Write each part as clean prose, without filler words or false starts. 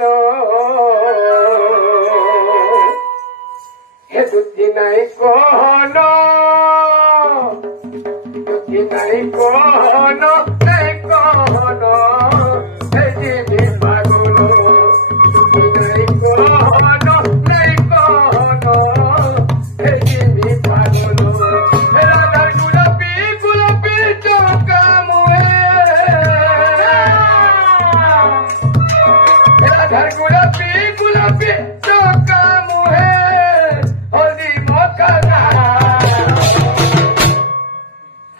लो हे दुखी नहीं कोनो दुखी नहीं कोनो नहीं कोनो हे जीवी पागलो दुखी नहीं कोनो नहीं कोनो हे जीवी पागलो मेरा घर गुलाबी चौका मुहे मेरा घर गुलाबी चौका मुहे होली मौका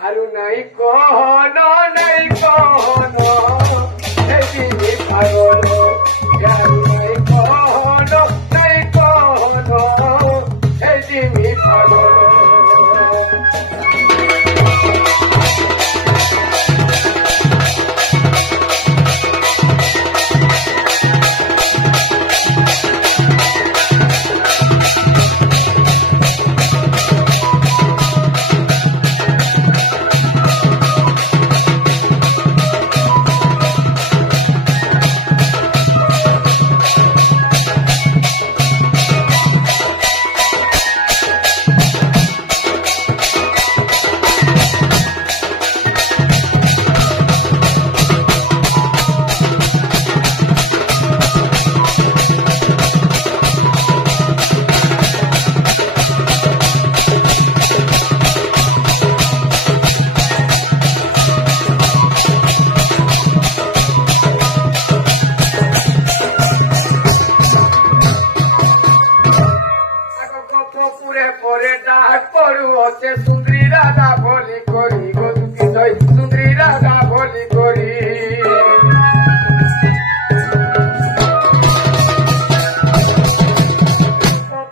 हारू नहीं कोनो नहीं कोनो हे जीवी पागलो हारू नहीं कोनो नहीं कोनो हे जीवी पागलो सुंदरी राधा भोली कोरी गोदुकी दई सुंदरी राधा भोली कोरी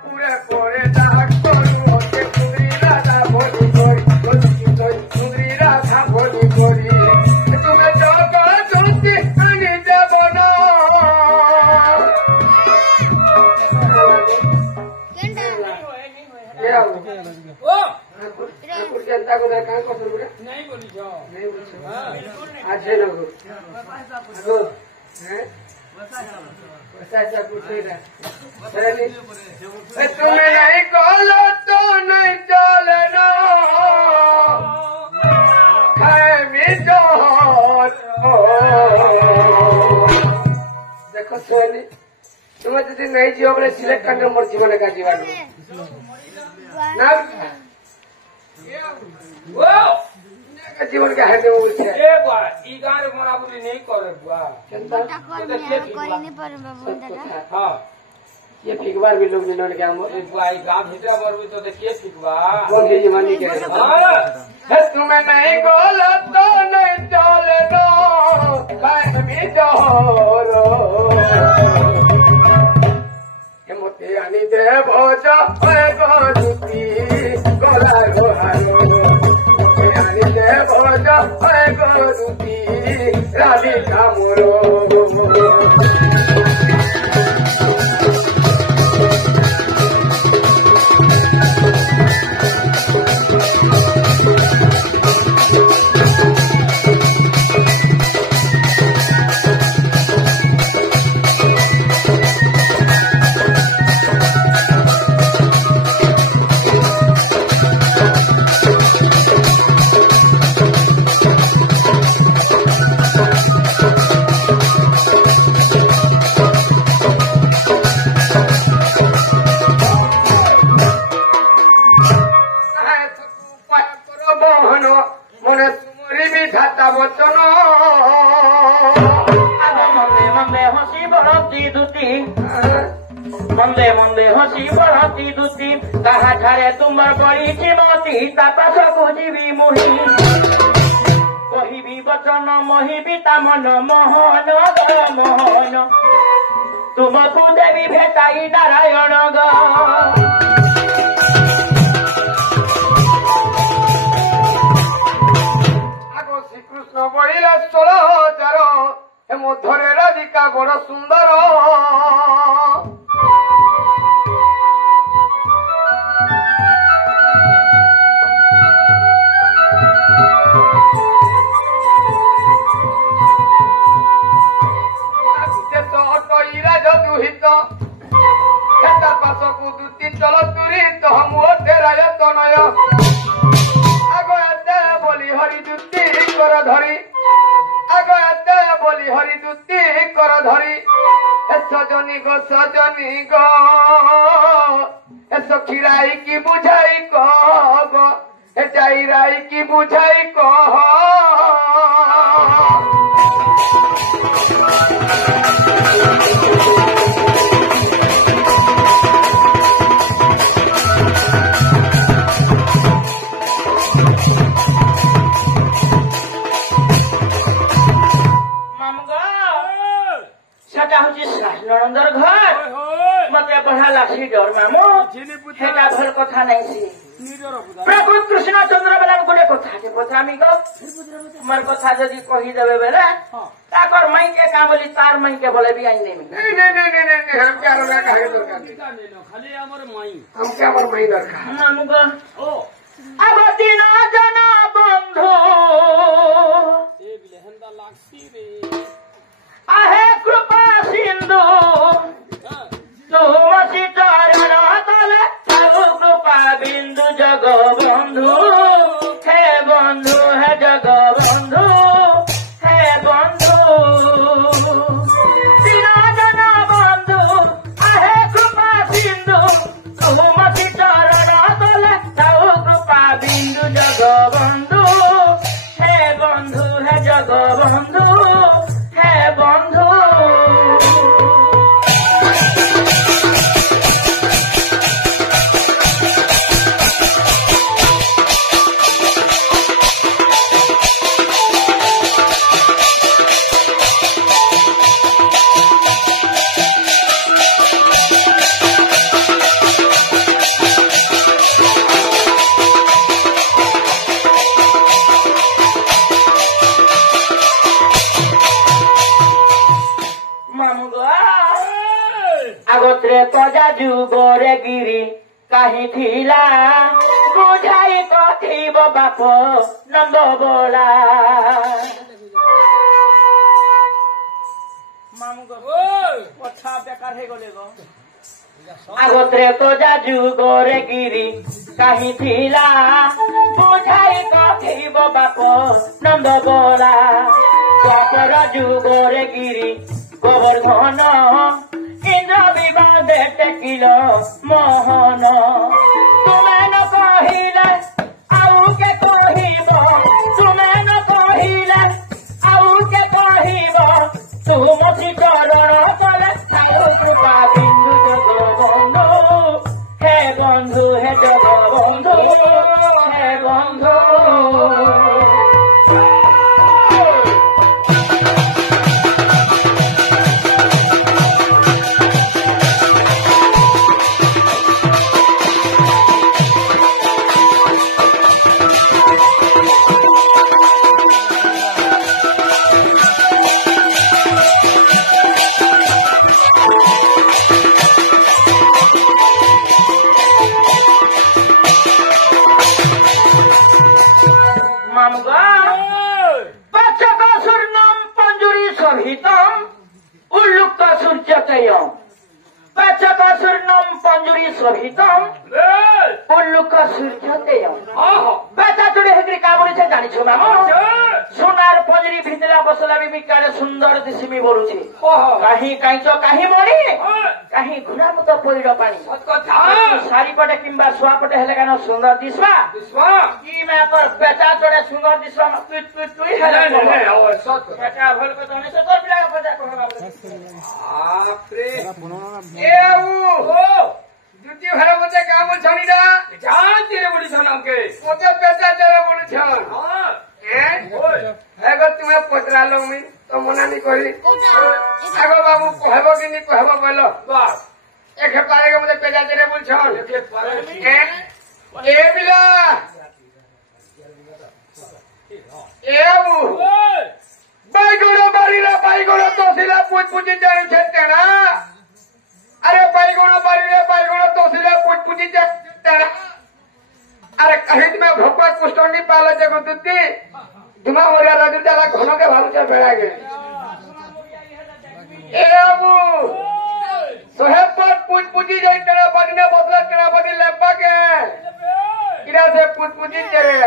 पूरे पोरे डाक करू होते सुंदरी राधा भोली कोरी गोदुकी दई सुंदरी राधा भोली कोरी तुम्हें जो करो चुनती पानी देव ना जनता को कहाँ को नहीं बोली नहीं बोली आज है ना वो तुम्हें नहीं कॉलो तो नहीं चले ना देखो सोनी तुम्हें यदि नहीं जीव बोले सिलेक्ट करने मोर जीवन का जीवन ना जीवन का है वो ए बा ई गारे मोरा बुली नहीं करे बुआ चिंता कोई नहीं पर बाबू दादा हां ये फिकबार भी लोग जिन्होंने क्या ए बुआ ई गांव भीतर पर भी तो देखिए फिकबा कौन ही जमाने के है तुम्हें नहीं बोला तो नहीं चले दो खाए में जोरो ये मोती आनी दे भोजा ओए गोजुती गोला गोहालो भोजा ओए गोजुती राधिका मोरो মনে তুমরি বিধাতা বচন মন্দে মন্দে হসি বড়তি দুতি মন্দে মন্দে হসি বড়তি দুতি তাহা ঠারে তোমার পড়িছি মতি তাপাস বুঝিবি মুহি কহিবি বচন মহিবি তা মন মোহন মোহন তুমকু দেবী ভেটাই নারায়ণ গ বড়িলা 16,000 মধ্যরে রাধিকা বড় সুন্দর कर धरी आग एते बोली हरि दुती कर धरी सजनी गो सखी राई की बुझाई कह जाई राई की बुझाई कह नणंदर घर मत बढ़ा लासी डर मामो हेटा भर कथा नहीं प्रभु कृष्ण चंद्र बेला गोटे कथा के पचामी गो मर कथा जदी कही देबे बेला ताकर मई के का बोली तार मई के बोले भी आई नहीं हम क्या रोना खाली दरकार खाली हमर मई हम क्या हमर मई दरकार मामू गो ओ अब दिन जना बंधु ए बिलहंदा लागसी रे आहे कृपा सिंधु तुमसी चरण तले सब कृपा बिंदु जग बंधु हे जग बंधु हे बंधु विराजन बंधु आहे कृपा सिंधु तुमसी चरण तले सब कृपा बिंदु जग बंधु हे जग बंधु हे बंधु तजा जुगरे गिरी कहीं थिला बुझाई कथिब बाप नंद बोला आगोत्रे तजा जुगरे गिरी कहीं थिला बुझाई कथिब बाप नंद बोला द्वापर जुगरे गिरी गोवर्धन इंद्र विवादे टेकिल मोहन तुमे न कहिले आउ के कहिब तुमे न कहिले आउ के कहिब तुमसी चरण तले कृपा बिंदु जग बंधु हे जग बंधु हे बंधु पंजुरी सहितम उल्लुक सूर्योदय बेटा चुड़े हेकरी काबुली से जानी छु मामो सोनार पंजरी भितला बसला भी काले सुंदर दिसमी बोलुछि काहे काइचो काहे मणी काहे घुरा मत पइर पानी सारी पटे किंबा सुआ पटे हेले कानो सुंदर दिसवा की मैं पर बेटा चुड़े सुंदर दिसवा तु हेले बेटा भल को तने से कर बिला पटा को आपरे एऊ दुती भरा मते काम छनी दा जान तेरे बड़ी सनाम के मते बेटा तेरे बड़ी छन हां एगो तुम्हें पतरा लो मी तो मना नहीं करी एगो बाबू कहबो कि नहीं कहबो कहलो वाह एक पारे के मते बेटा तेरे बोल छन ए बिला एऊ बाईगोड़ा तोसिला पूछ पूछी जानी छे ना अरे बाईगोड़ा बाईगोड़ा तोसिला पूछ पूछी जाना अरे कहीं तुम्हें भोपा कुष्टोंडी पाला जगो दुती तुम्हें हो रहा राजू जाला घनों के भालू चल बैठा गए ए बाबू सोहेब पर पूछ पूछी जाए तेरा बड़ी ने बदला तेरा बड़ी लेपा के किरा से पूछ पूछी चले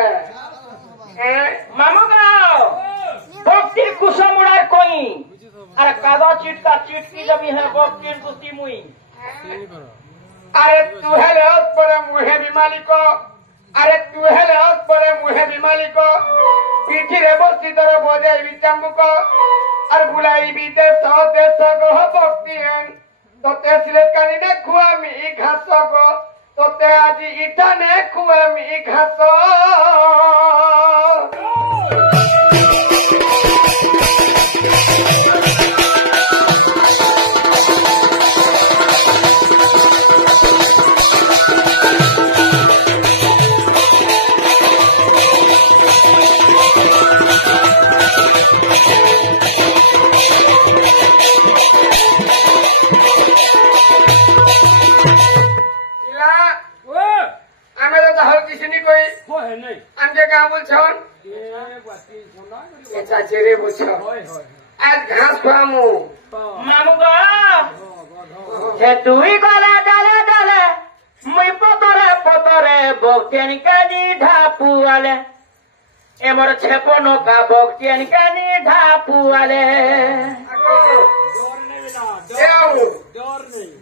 मामू गाँव अरे कादा चिटका चिटकी जमी है वो किन कुस्ती मुई अरे तू है ले परे मुहे बिमाली को अरे तू है ले परे मुहे बिमाली को पीठी रे बस्ती तरह बजाई विचंबु को और बुलाई बीते सौ देश को भक्ति हैं तो ते सिलेट कानी ने खुआ मी घास को तो ते आज इटा ने खुआ मी घास आज घास खामू मामू गो हे तुई गला डाले डाले मुई पतरे पतरे बक्तियन कानी ढापू आले ए मोर छेपनो का बक्तियन कानी ढापू आले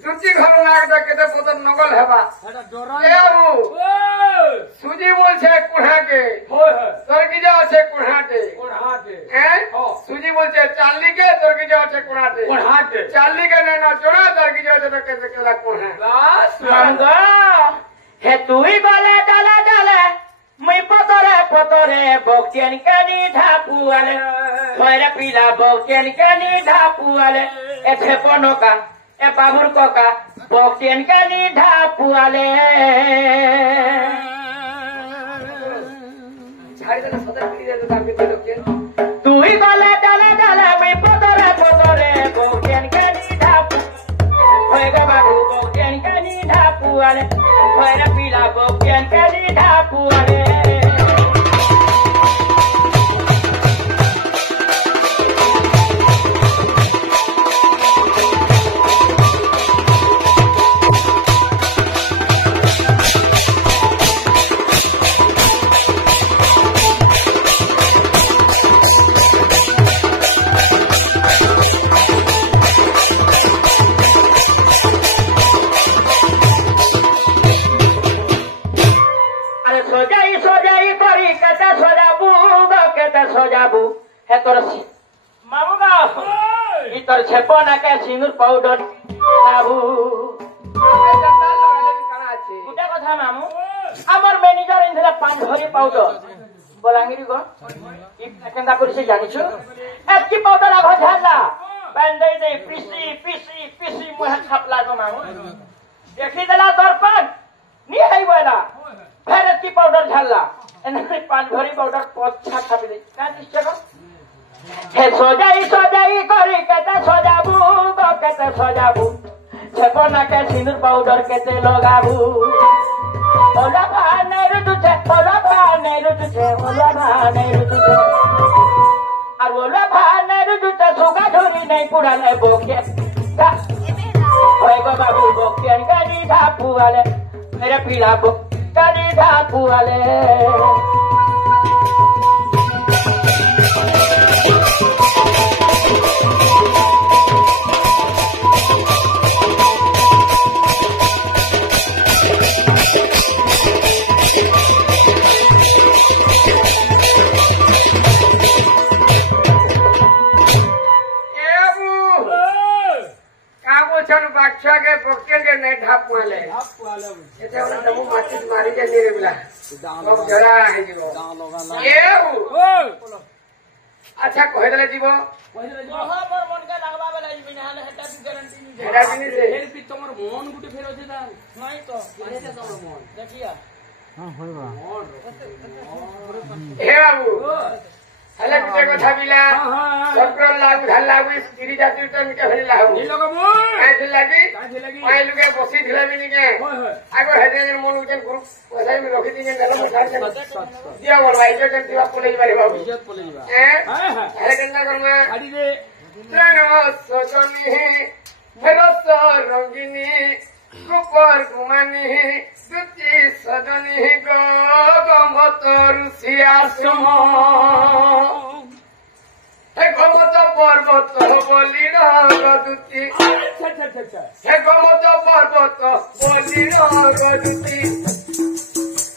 सुची घर लाग के पतर नगल हेबा सुजी बोल छे कुढ़ा के तर्किजा छे कुढ़ाटे सुजी बोल छे चाली के तर्किजा छे कुढ़ाटे चाली के ना चोड़ा तर्किजा छे तो कैसे केला कुढ़ा मंगा हे तुई गला डाले डाले मुई पतरे पतरे बक्तियन कानी ढापू आले थोड़ा पीला बक्तियन कानी ढापू आले ए छेपनो का ए बाबुर को का बक्तियन कानी ढापू आले तुई गला डाले डाले मुई पतरे पतरे बक्तियन कानी ढापू होएगा बाबू बक्तियन कानी ढापू आले थोड़ा पीला बक्तियन कानी ढापू आले सजाबू है तोर मामूगा ई तोर छेपो ना के सिंदूर पाउडर बाबू गुटे कथा मामू हमर मैनेजर इनला पान भरी पाउडर बोलांगिरी गो ई केंदा करि से जानिछु एतकी पाउडर आघ झाला पेन दे दे पीसी पीसी पीसी मुह छापला गो मामू देखि देला दर्पण नी हई बोला फिर एतकी पाउडर झाला एने पान भरी पाउडर पछा छापि दे का निश्चय हे सजाई सजाई करी केते सजाबू गो केते सजाबू छेपना के सिंदूर पाउडर केते लगाबू ओला भाने रुटुछे ओला भाने रुटुछे ओला भाने रुटुछे और ओला भाने रुटुछे सुगा धुरी नहीं पुराले बोके ओए गो बाबू बोके गाड़ी धापू वाले मेरे पीला बो गाड़ी धापू वाले अच्छा कहले जीव तमर मन गुटे फेर अछि दा नहीं तो देखिया हां होइबा हे बाबू हले गुटे कथा बिला डॉक्टर लागु धल लागु स्त्री जाति टन के हले लागु नी लगबो काहे लागी पाए लुके बसी धिला बिनी के आगो हेदे मन उजन ग्रुप पसाई में रखि दिने गला में खाए दिया बोल भाई जो दिवा पोले बारे बाबू इज्जत पोले बा हां हले केना करमा गाड़ी रे प्रणव सजनी है भरत रंगिनी गोपर गुमानी सुची सजनी गो गमत रुसिया सम हे गमत পর্বত বলির গদুতি হে গোমত পর্বত বলির গদুতি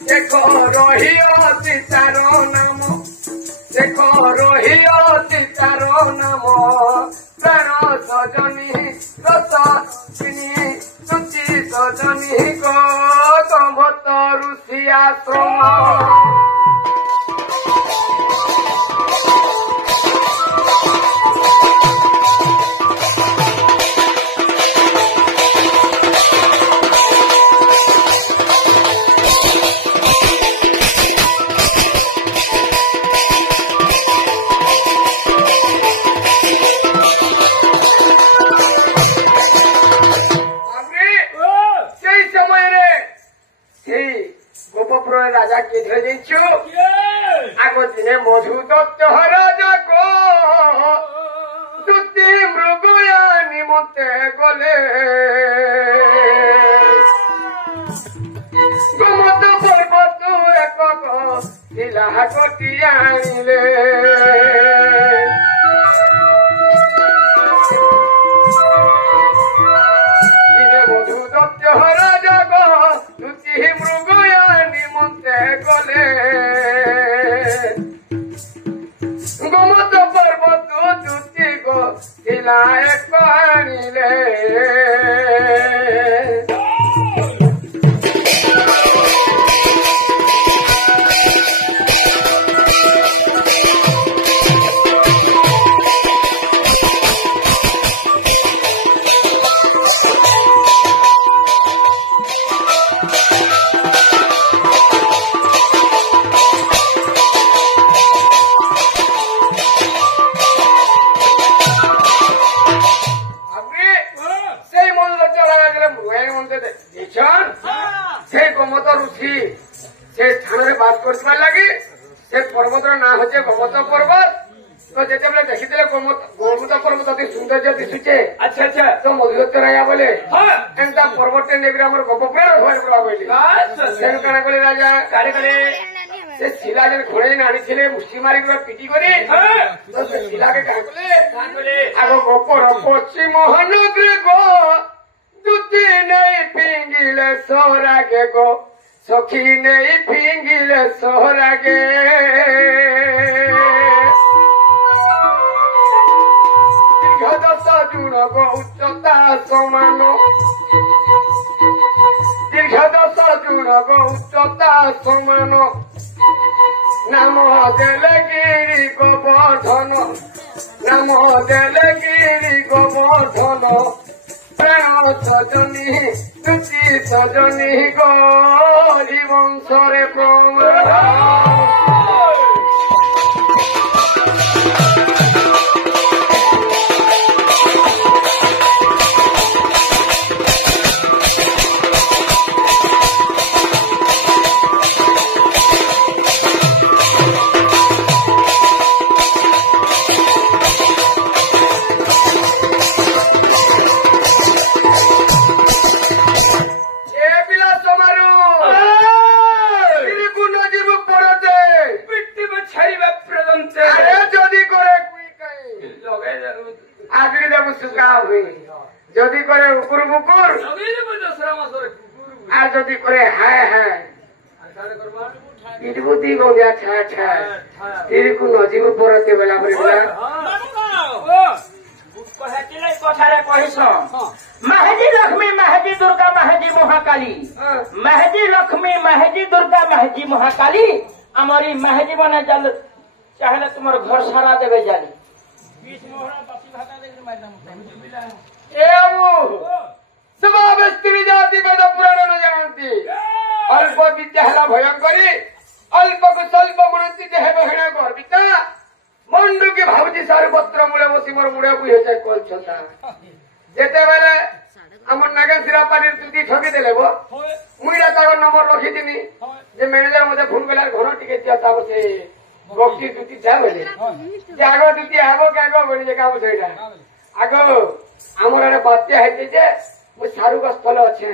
দেখো রহিয়তি তার নাম দেখো রহিয়তি তার নাম প্রাণ সজনী রস চিনি সুচি সজনী গমত ঋষি আশ্রম রাজা কে ধরে দিচ্ছ আগ দিনে মধু দত্ত রাজা গো দুটি মৃগয়া নিমতে গলে গোমত পর্বত এক শিলা গতি আনিলে দিনে মধু দত্ত রাজা গো দুটি মৃগয়া নিমতে গলে গোমত পর্বত দুটি গো শিলা এক আনিলে से गोमत ऋषि से स्थान में बात कर लगी से पर्वत ना हे गोमत पर्वत तो जिते बेले देखी गोमत पर्वत अति सौंदर्य दिशुचे अच्छा अच्छा तो मधुरत्व रहा बोले एंता पर्वत ने गोपपुरा रखवार पड़ा बोली कण कले राजा काढ़े कले से शिला जन घोड़े आनी थे मुष्टि मारी पिटी करी तो से शिला के कण कले आग गोपर पश्चिम महानगर गो दुती नहीं पिंगिले सोरागे गो सखी नहीं पिंगिले सोरागे दीर्घ दश जुण गो उच्चता समान दीर्घ दश जुण गो उच्चता समान नाम देले गिरी गोवर्धन नाम देले गिरी गोवर्धन প্রাণ সজনী দুটি সজনী গরি বংশরে প্রমাণ যদি করে উকুর মুকুর আর যদি করে হ্যাঁ হ্যাঁ বিভূতি গঙ্গা ছা ছা তিরিকু নজিব পড়তে বেলা কথারে কহিস মেহেজি লক্ষ্মী মেহেজি দুর্গা মেহেজি মহাকালী মেহেজি লক্ষ্মী মেহেজি দুর্গা মেহেজি মহাকালী আমার এই মেহেজি মানে চাহলে তোমার ঘর সারা দেবে জানি স্ত্রী জাতি বেদ পুরাণ ন জানନ୍ତି অল্প বিদ্যা হেলা ভয়ঙ্করী অল্পକୁ স্বল্প মনନ୍ତି যে ହେବ ହେଣ ଗର୍ବିତା ମଣ୍ଡୁକି ଭାବୁଛି ସାରୁପତ୍ର ମୂଳେ ବସି ମୋର ମୁଣ୍ଡ ବୁଝେ କଲଛତା ଯେତେବେଳେ আমার নাগেন্দ্রা পানির দুটি ঠকি দেলে গো মুইরা তার নম্বর রখিদিনি যে ম্যানেজার মধ্যে ফোন কলার ঘর টিকে দিয়া তা বসে বক্তি দুটি যা বলে যে আগ দুটি আগ কে আগ বলি যে কাম সেইটা আগ আমার আরে বাত্যা হইতে যে মু সারুগস্থল আছে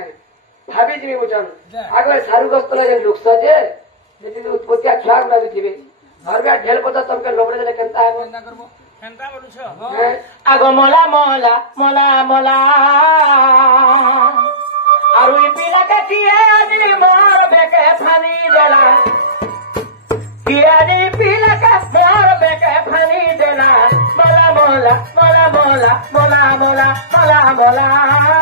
ভাবি যিনি বুঝন আগ সারুগস্থল যে লোকস যে যদি উৎপত্তি ছুয়া গুলা দিবে ঘরবে ঢেল পতা তমকে লোবড়ে দেলে কেনতা হবে কেনটা বলছ আগো মলা মলা মলা মলা আর ওই পিলাকে কি আনি মোর বেকে ফানি দেলা কি আনি পিলাকে মোর বেকে ফানি দেলা মলা মলা মলা মলা মলা মলা মলা মলা